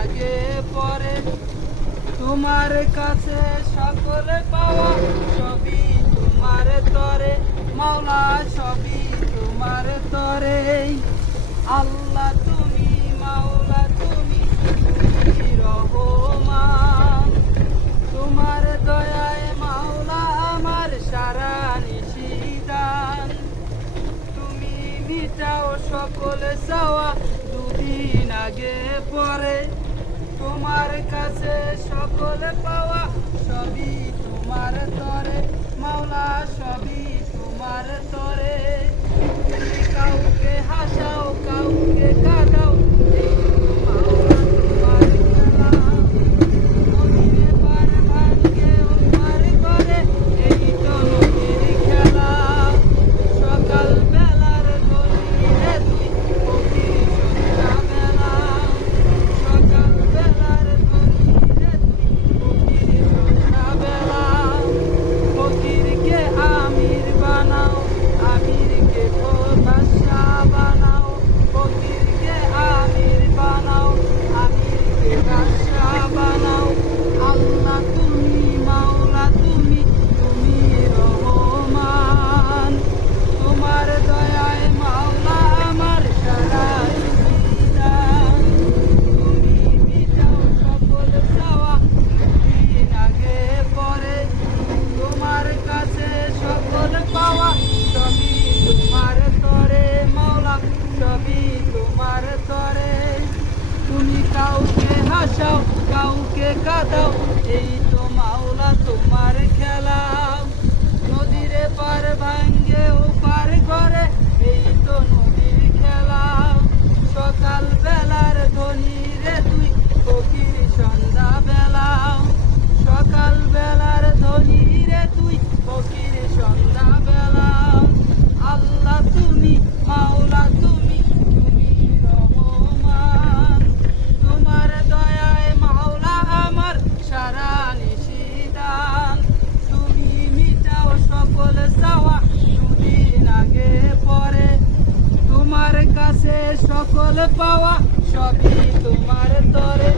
আগে পরে তোমার কাছে সকলে পাওয়া সবই তোমার তরে মাওলা সবই তোমার তরে আল্লাহ তুমি মাওলা তুমি রহমান তোমার দয়ায় মাওলা আমার সারা নিশিদান তুমি মিটাও সকল চাওয়া দুদিন আগে পরে তোমার কাছে সকল পাওয়া সবই তোমার তরে মাওলা সবই তোমার তরে তুমি কাউকে হাসাও কাউকে কাঁদাও এই তো মাওলা তোমার খেলা নদীতে পার ভাঙ্গে উদ্ধার করে এই তো নদীর খেলা সকাল বেলার গলিরে তুই ফকির সন্ধ্যা বেলা সকাল বেলার গলিরে তুই ফকির সন্ধ্যা বেলা ফকিরকে আমির বানাও আমিরকে বাদশা বানাও ফকিরকে আমির বানাও আমিরকে বাদশা বানাও আল্লাহ তুমি মাওলা তুমি তুমি রহমান তোমার দয়ায় মাওলা আমার সারা নিশিদান তুমি মিটাও সকল চাওয়া দুদিন আগে পরে তোমার কাছে সকল পাওয়া সবই তোমার তরে মাওলা সবই তোমার তরে তুমি কাউকে হাসাও কাউকে কাঁদাও এই তো মাওলা তোমার খেলা নদীরে পার ভাঙ্গে ও পার করে এই তো নদীর খেলা সকাল বেলার ধনী রে তুই ফকির সন্ধ্যা বেলা সকাল বেলার ধনী রে তুই ফকির সন্ধ্যা বেলা আল্লাহ তুমি মাওলা তুমি তুমি রহমান তোমার দয়ায় মাওলা আমার সারা নিশিদান তুমি মিটাও সকল চাওয়া দুদিন আগে পরে তোমার কাছে সকল পাওয়া সবই তোমার তরে